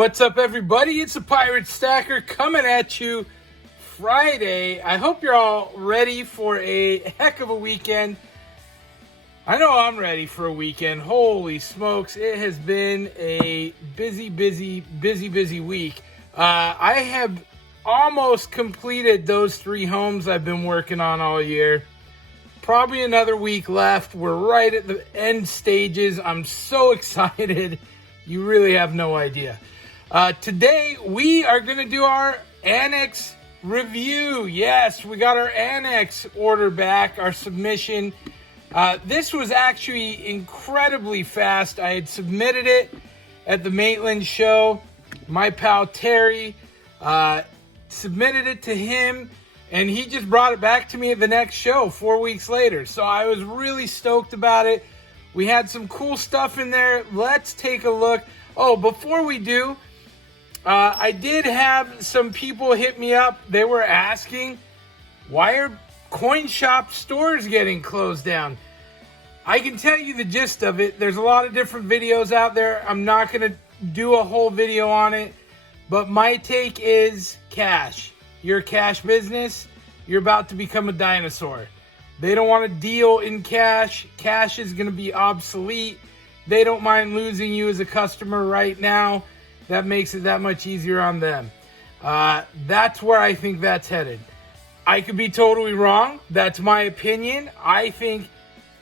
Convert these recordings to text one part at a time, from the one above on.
What's up, everybody? It's a Pirate Stacker coming at you Friday. I hope you're all ready for a heck of a weekend. I know I'm ready for a weekend. Holy smokes, it has been a busy week. I have almost completed those 3 homes I've been working on all year. Probably another week left. We're right at the end stages. I'm so excited. You really have no idea. Today, we are going to do our ANACS review. Yes, we got our ANACS order back, our submission. This was actually incredibly fast. I had submitted it at the Maitland show. My pal Terry submitted it to him, and he just brought it back to me at the next show 4 weeks later. So I was really stoked about it. We had some cool stuff in there. Let's take a look. Oh, before we do, I did have some people hit me up. They were asking, why are coin shop stores getting closed down? I can tell you the gist of it. There's a lot of different videos out there. I'm not going to do a whole video on it, but my take is cash. You're a cash business. You're about to become a dinosaur. They don't want to deal in cash. Cash is going to be obsolete. They don't mind losing you as a customer right now. That makes it that much easier on them. That's where I think that's headed. I could be totally wrong. That's my opinion. I think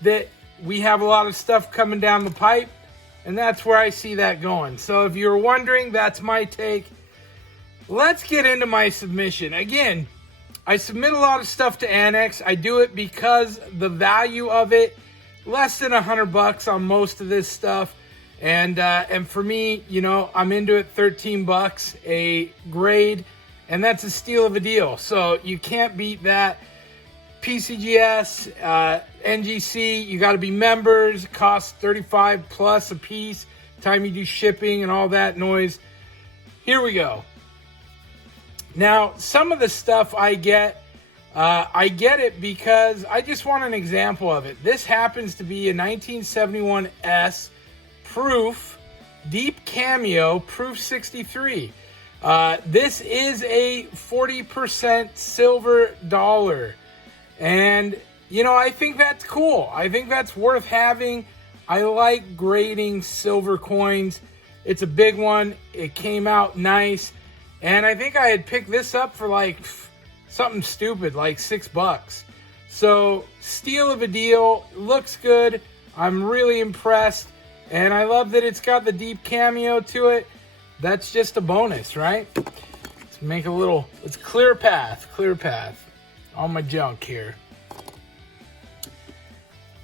that we have a lot of stuff coming down the pipe, and that's where I see that going. So if you're wondering, that's my take. Let's get into my submission. Again, I submit a lot of stuff to ANACS. I do it because the value of it, less than $100 on most of this stuff. And for me, you know, I'm into it. $13 a grade, and that's a steal of a deal. So you can't beat that. PCGS, NGC, you got to be members. It costs $35 plus a piece. Time you do shipping and all that noise. Here we go. Now, some of the stuff I get it because I just want an example of it. This happens to be a 1971 S proof, deep cameo, proof 63. This is a 40% silver dollar. And, you know, I think that's cool. I think that's worth having. I like grading silver coins. It's a big one. It came out nice. And I think I had picked this up for like something stupid, like $6. So, steal of a deal. Looks good. I'm really impressed. And I love that it's got the deep cameo to it. That's just a bonus, right? Let's make a little, let's clear path. All my junk here.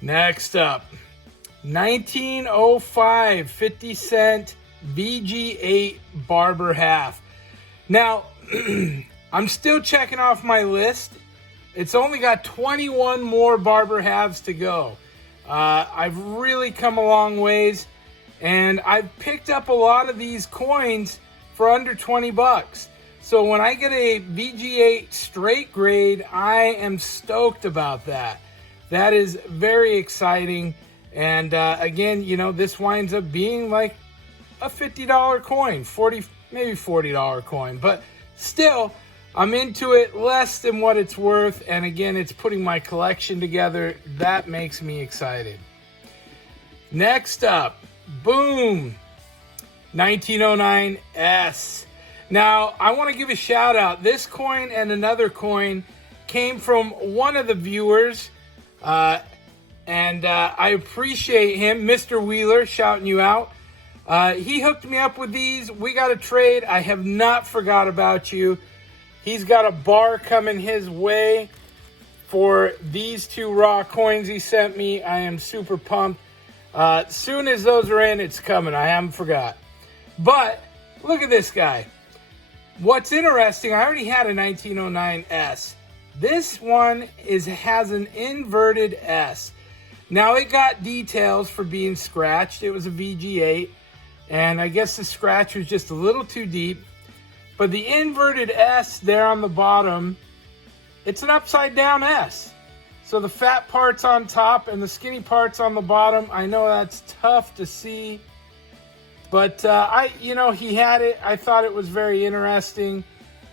Next up, 1905 50-cent VG8 Barber Half. Now, I'm still checking off my list. It's only got 21 more Barber Halves to go. I've really come a long ways, and I've picked up a lot of these coins for under $20. So when I get a VG8 straight grade, I am stoked about that. That is very exciting. And again, you know, this winds up being like a $50 coin, maybe $40 coin, but still, I'm into it less than what it's worth, and again, it's putting my collection together. That makes me excited. Next up, boom, 1909 S. Now, I want to give a shout out. This coin and another coin came from one of the viewers, and I appreciate him, Mr. Wheeler, shouting you out. He hooked me up with these. We got a trade. I have not forgot about you. He's got a bar coming his way for these 2 raw coins he sent me. I am super pumped. Soon as those are in, it's coming. I haven't forgot. But look at this guy. What's interesting, I already had a 1909 S. This one has an inverted S. Now, it got details for being scratched. It was a VG8, and I guess the scratch was just a little too deep. But the inverted S there on the bottom, it's an upside down S. So the fat part's on top and the skinny part's on the bottom. I know that's tough to see, But he had it. I thought it was very interesting.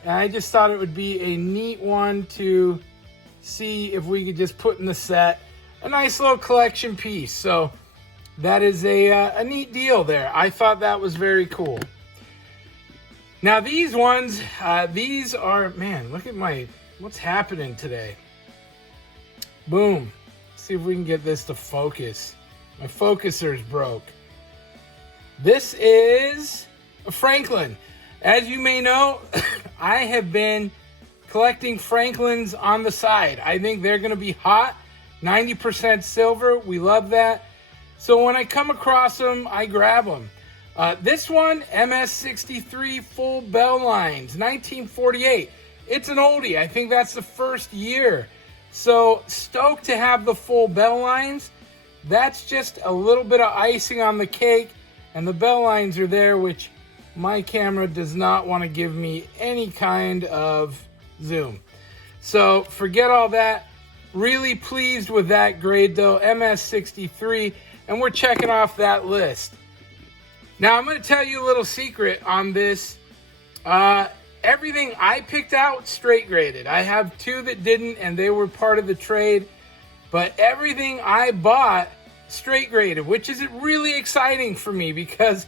And I just thought it would be a neat one to see if we could just put in the set. A nice little collection piece. So that is a neat deal there. I thought that was very cool. Now these ones, these are, man, look at what's happening today. Boom. Let's see if we can get this to focus. My focuser's broke. This is a Franklin. As you may know, I have been collecting Franklins on the side. I think they're going to be hot. 90% silver. We love that. So when I come across them, I grab them. This one, MS63 full bell lines, 1948. It's an oldie. I think that's the first year. So stoked to have the full bell lines. That's just a little bit of icing on the cake. And the bell lines are there, which my camera does not want to give me any kind of zoom. So forget all that. Really pleased with that grade though, MS63. And we're checking off that list. Now I'm going to tell you a little secret on this. Everything I picked out straight graded. I have two that didn't, and they were part of the trade. But everything I bought straight graded, which is really exciting for me because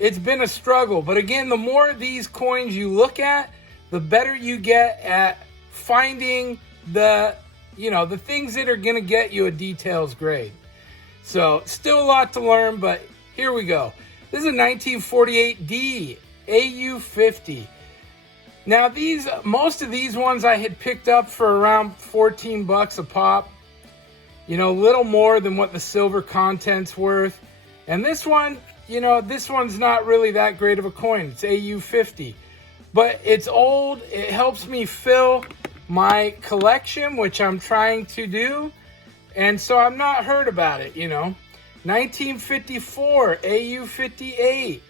it's been a struggle. But again, the more of these coins you look at, the better you get at finding the things that are going to get you a details grade. So still a lot to learn, but here we go. This is a 1948D AU50. Now most of these ones I had picked up for around 14 bucks a pop. A little more than what the silver content's worth. And this one, this one's not really that great of a coin. It's AU50. But it's old. It helps me fill my collection, which I'm trying to do. And so I'm not hurt about it, 1954 AU58.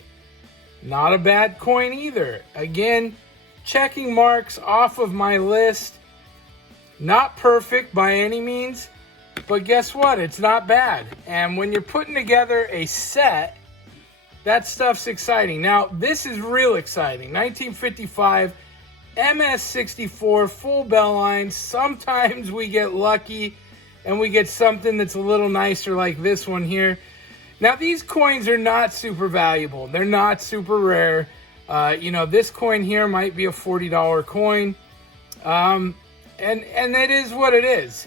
Not a bad coin either. Again, checking marks off of my list. Not perfect by any means. But guess what? It's not bad. And when you're putting together a set, that stuff's exciting. Now, this is real exciting. 1955 MS64 full bell lines. Sometimes we get lucky and we get something that's a little nicer like this one here. Now, these coins are not super valuable. They're not super rare. This coin here might be a $40 coin. And it is what it is.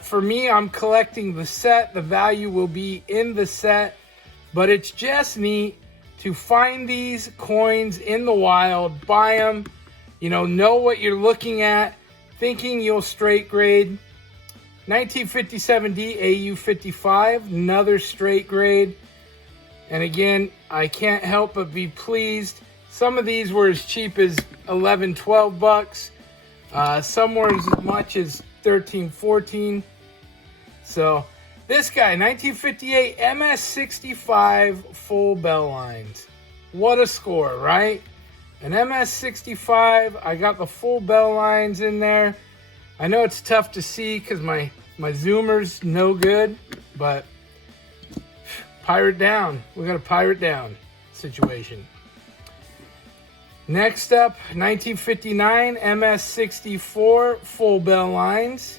For me, I'm collecting the set. The value will be in the set. But it's just neat to find these coins in the wild, buy them, know what you're looking at, thinking you'll straight grade. 1957D AU55, another straight grade. And again, I can't help but be pleased. Some of these were as cheap as 11, 12 bucks. Some were as much as 13, 14. So this guy, 1958 MS65 full bell lines. What a score, right? An MS65, I got the full bell lines in there. I know it's tough to see because my zoomer's no good, but pirate down. We got a pirate down situation. Next up, 1959 MS64 full bell lines.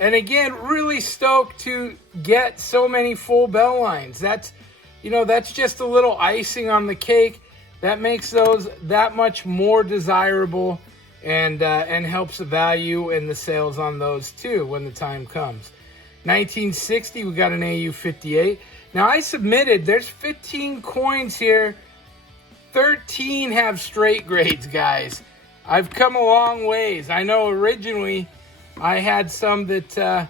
And again, really stoked to get so many full bell lines. That's just a little icing on the cake. That makes those that much more desirable and helps the value and the sales on those too when the time comes. 1960, we got an AU58. Now I submitted, there's 15 coins here. 13 have straight grades, guys. I've come a long ways. I know originally I had some that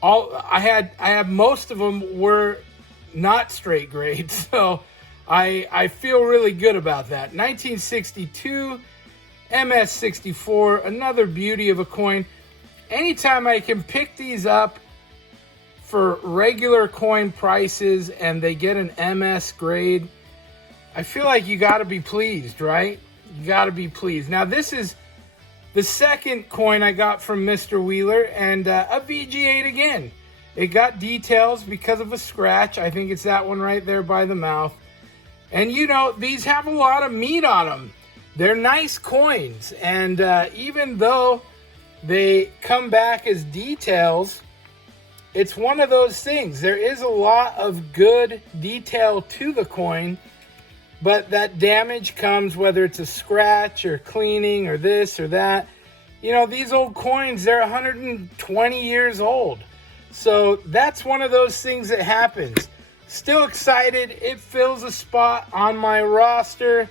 I had most of them were not straight grades. So I feel really good about that. 1962 MS64, another beauty of a coin. Anytime I can pick these up for regular coin prices and they get an MS grade, I feel like you got to be pleased, right? You got to be pleased. Now, this is the second coin I got from Mr. Wheeler, and a VG8 again. It got details because of a scratch. I think it's that one right there by the mouth. And you know, these have a lot of meat on them. They're nice coins. And even though they come back as details, it's one of those things. There is a lot of good detail to the coin, but that damage comes whether it's a scratch or cleaning or this or that. You know, these old coins, they're 120 years old. So that's one of those things that happens. Still excited. It fills a spot on my roster.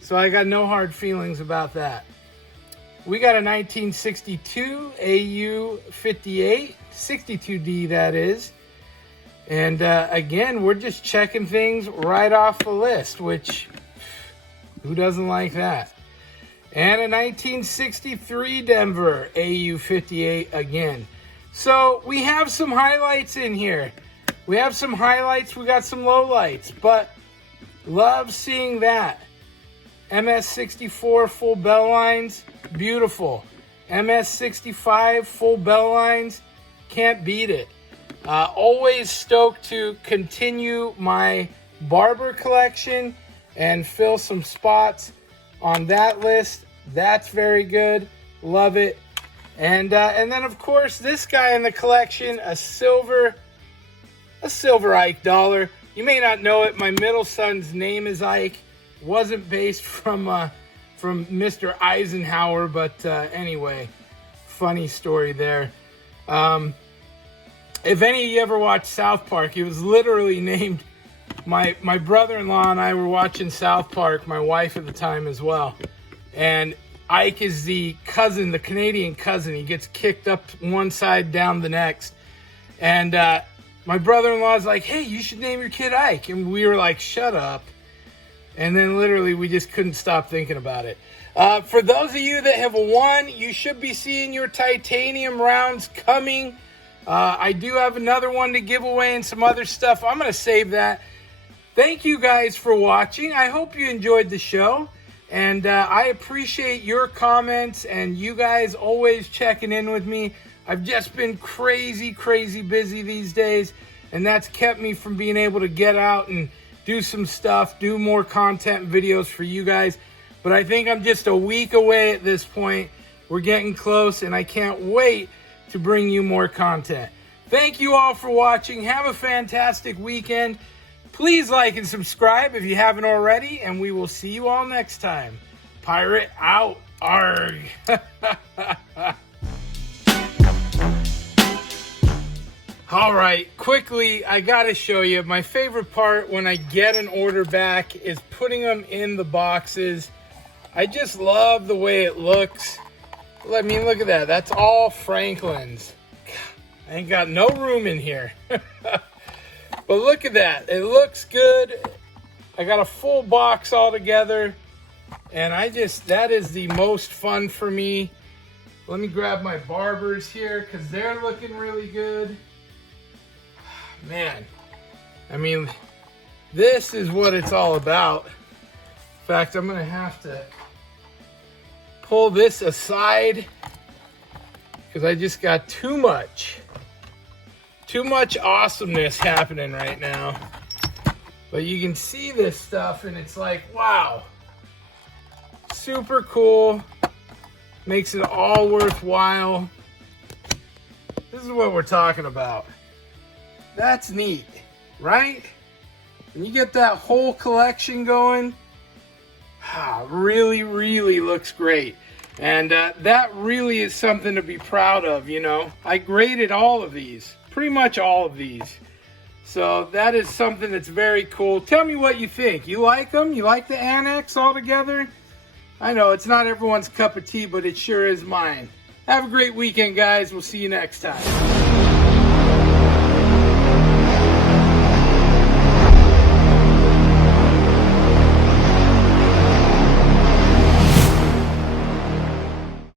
So I got no hard feelings about that. We got a 1962 AU58, 62D that is. And again, we're just checking things right off the list, which who doesn't like that? And a 1963 Denver AU58 again. So we have some highlights in here. We have some highlights, we got some lowlights, but love seeing that. MS64 full bell lines, beautiful. MS65 full bell lines, can't beat it. Always stoked to continue my Barber collection and fill some spots on that list. That's very good. Love it. And then of course this guy in the collection, a silver Ike dollar. You may not know it. My middle son's name is Ike. Wasn't based from Mr. Eisenhower, but anyway, funny story there. If any of you ever watched South Park, it was literally named. My brother-in-law and I were watching South Park. My wife at the time as well, and Ike is the cousin, the Canadian cousin. He gets kicked up one side, down the next. And my brother-in-law's like, hey, you should name your kid Ike. And we were like, shut up. And then literally we just couldn't stop thinking about it. For those of you that have won, you should be seeing your titanium rounds coming. I do have another one to give away and some other stuff. I'm going to save that. Thank you guys for watching. I hope you enjoyed the show. And I appreciate your comments and you guys always checking in with me. I've just been crazy busy these days, and that's kept me from being able to get out and do some stuff, do more content videos for you guys. But I think I'm just a week away at this point. We're getting close, and I can't wait to bring you more content. Thank you all for watching. Have a fantastic weekend. Please like and subscribe if you haven't already, and we will see you all next time. Pirate out. Arg. All right, quickly, I gotta show you. My favorite part when I get an order back is putting them in the boxes. I just love the way it looks. I mean, look at that. That's all Franklin's. I ain't got no room in here. But look at that. It looks good. I got a full box all together. And that is the most fun for me. Let me grab my Barbers here because they're looking really good. Man, I mean, this is what it's all about. In fact, I'm going to have to pull this aside because I just got too much awesomeness happening right now. But you can see this stuff and it's like, wow, super cool. Makes it all worthwhile. This is what we're talking about. That's neat, right? When you get that whole collection going, really looks great. And that really is something to be proud of, you know. I graded all of these, pretty much all of these. So that is something that's very cool. Tell me what you think. You like them? You like the ANACS altogether? I know it's not everyone's cup of tea, but it sure is mine. Have a great weekend, guys. We'll see you next time.